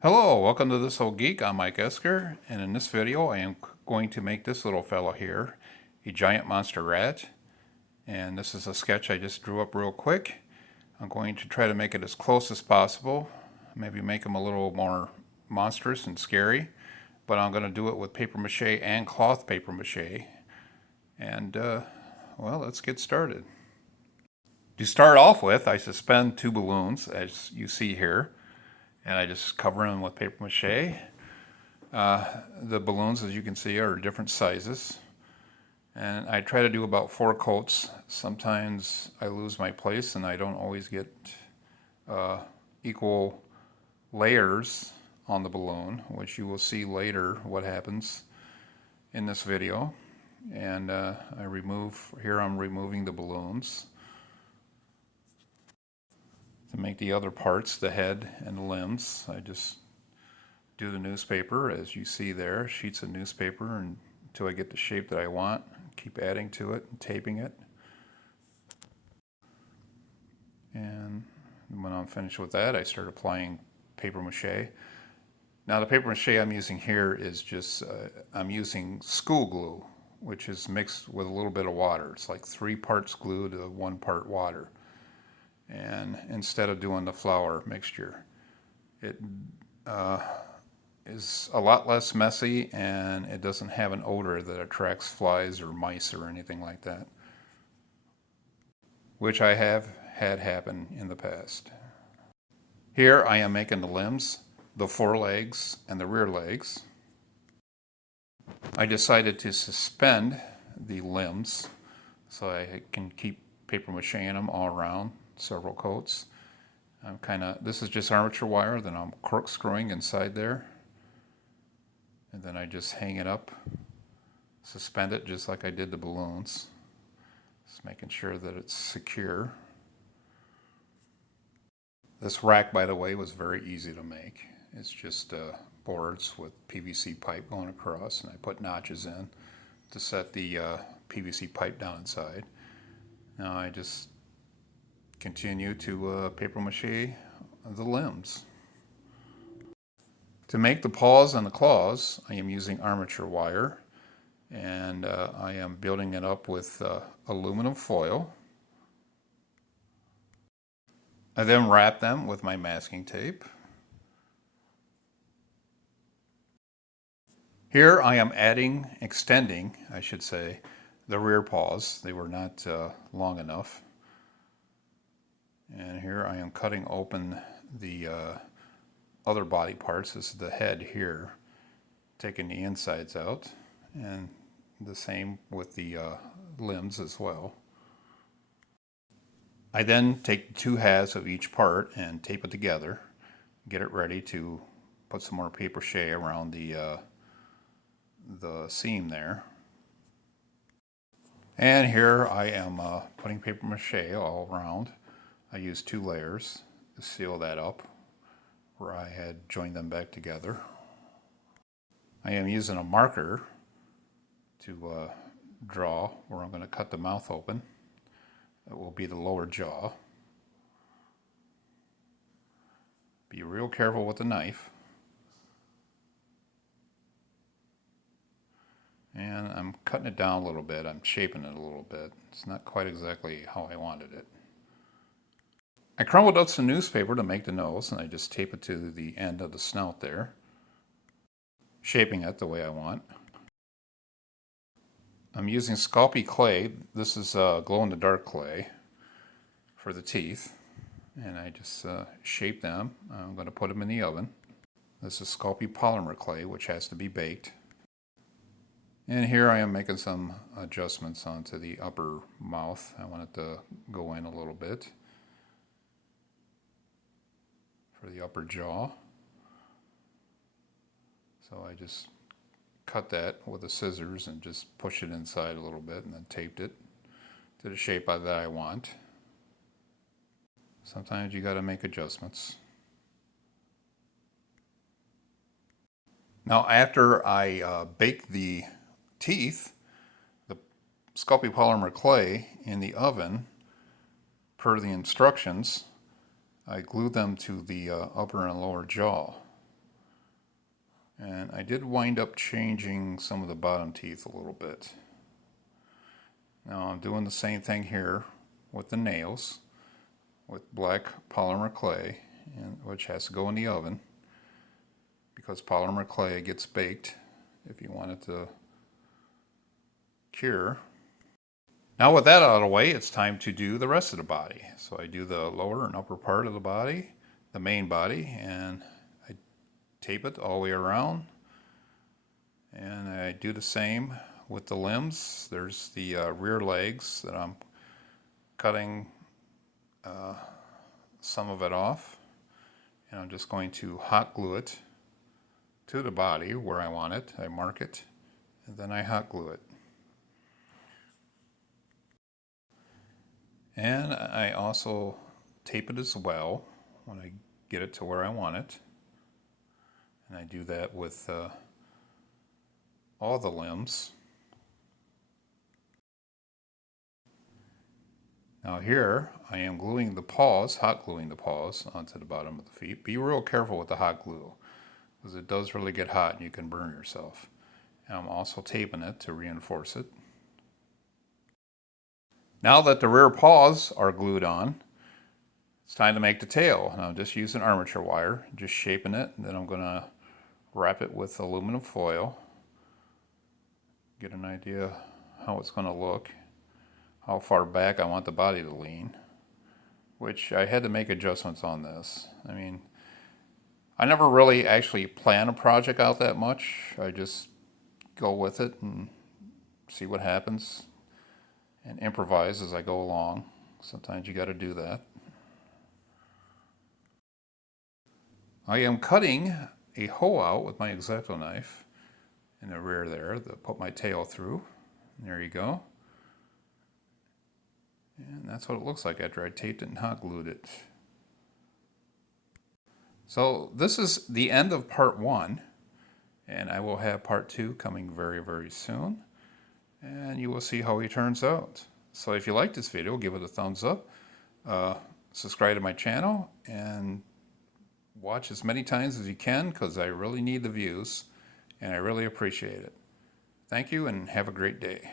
Hello, welcome to This Old Geek. I'm Mike Esker, and in this video I am going to make this little fellow here a giant monster rat. And this is a sketch I just drew up real quick. I'm going to try to make it as close as possible, maybe make him a little more monstrous and scary, but I'm going to do it with paper mache and cloth paper mache. And, well, let's get started. To start off with, I suspend two balloons, as you see here, and I just cover them with paper mache. The balloons, as you can see, are different sizes. And I try to do about 4 coats. Sometimes I lose my place and I don't always get equal layers on the balloon, which you will see later what happens in this video. And I'm removing the balloons to make the other parts, the head and the limbs. I just do the newspaper, as you see there, sheets of newspaper, until I get the shape that I want. Keep adding to it and taping it. And when I'm finished with that, I start applying paper mache. Now the paper mache I'm using here is just, I'm using school glue, which is mixed with a little bit of water. It's like 3 parts glue to 1 part water. And instead of doing the flour mixture, it is a lot less messy, and it doesn't have an odor that attracts flies or mice or anything like that, which I have had happen in the past. Here I am making the limbs, the forelegs and the rear legs. I decided to suspend the limbs so I can keep paper macheing them all around, several coats. This is just armature wire, then I'm corkscrewing inside there. And then I just hang it up, suspend it just like I did the balloons. Just making sure that it's secure. This rack, by the way, was very easy to make. It's just boards with PVC pipe going across, and I put notches in to set the PVC pipe down inside. Now I just continue to paper mache the limbs. To make the paws and the claws, I am using armature wire, and I am building it up with aluminum foil. I then wrap them with my masking tape. Here I am extending, I should say, the rear paws. They were not long enough. And here I am cutting open the other body parts. This is the head here, taking the insides out, and the same with the limbs as well. I then take 2 halves of each part and tape it together, get it ready to put some more paper mache around the seam there. And here I am putting paper mache all around. I used 2 layers to seal that up where I had joined them back together. I am using a marker to draw where I'm going to cut the mouth open. That will be the lower jaw. Be real careful with the knife. And I'm cutting it down a little bit. I'm shaping it a little bit. It's not quite exactly how I wanted it. I crumbled up some newspaper to make the nose, and I just tape it to the end of the snout there, shaping it the way I want. I'm using Sculpey clay. This is glow-in-the-dark clay for the teeth, and I just shape them. I'm going to put them in the oven. This is Sculpey polymer clay, which has to be baked. And here I am making some adjustments onto the upper mouth. I want it to go in a little bit for the upper jaw. So I just cut that with the scissors and just push it inside a little bit, and then taped it to the shape that I want. Sometimes you got to make adjustments. Now after I bake the teeth, the Sculpey polymer clay, in the oven per the instructions, I glue them to the upper and lower jaw. And I did wind up changing some of the bottom teeth a little bit. Now I'm doing the same thing here with the nails with black polymer clay, which has to go in the oven because polymer clay gets baked if you want it to cure. Now with that out of the way, it's time to do the rest of the body. So I do the lower and upper part of the body, the main body, and I tape it all the way around. And I do the same with the limbs. There's the rear legs that I'm cutting some of it off. And I'm just going to hot glue it to the body where I want it. I mark it, and then I hot glue it. And I also tape it as well when I get it to where I want it. And I do that with all the limbs. Now here I am gluing the paws, hot gluing the paws onto the bottom of the feet. Be real careful with the hot glue because it does really get hot and you can burn yourself. And I'm also taping it to reinforce it. Now that the rear paws are glued on, it's time to make the tail. And I'm just using armature wire, just shaping it, and then I'm going to wrap it with aluminum foil. Get an idea how it's going to look, how far back I want the body to lean, which I had to make adjustments on this. I mean, I never really actually plan a project out that much. I just go with it and see what happens and improvise as I go along. Sometimes you got to do that. I am cutting a hole out with my X-Acto knife in the rear there to put my tail through. And there you go. And that's what it looks like after I taped it and hot glued it. So this is the end of part 1, and I will have part 2 coming very, very soon. And you will see how he turns out. So if you like this video, give it a thumbs up. Subscribe to my channel and watch as many times as you can because I really need the views and I really appreciate it. Thank you and have a great day.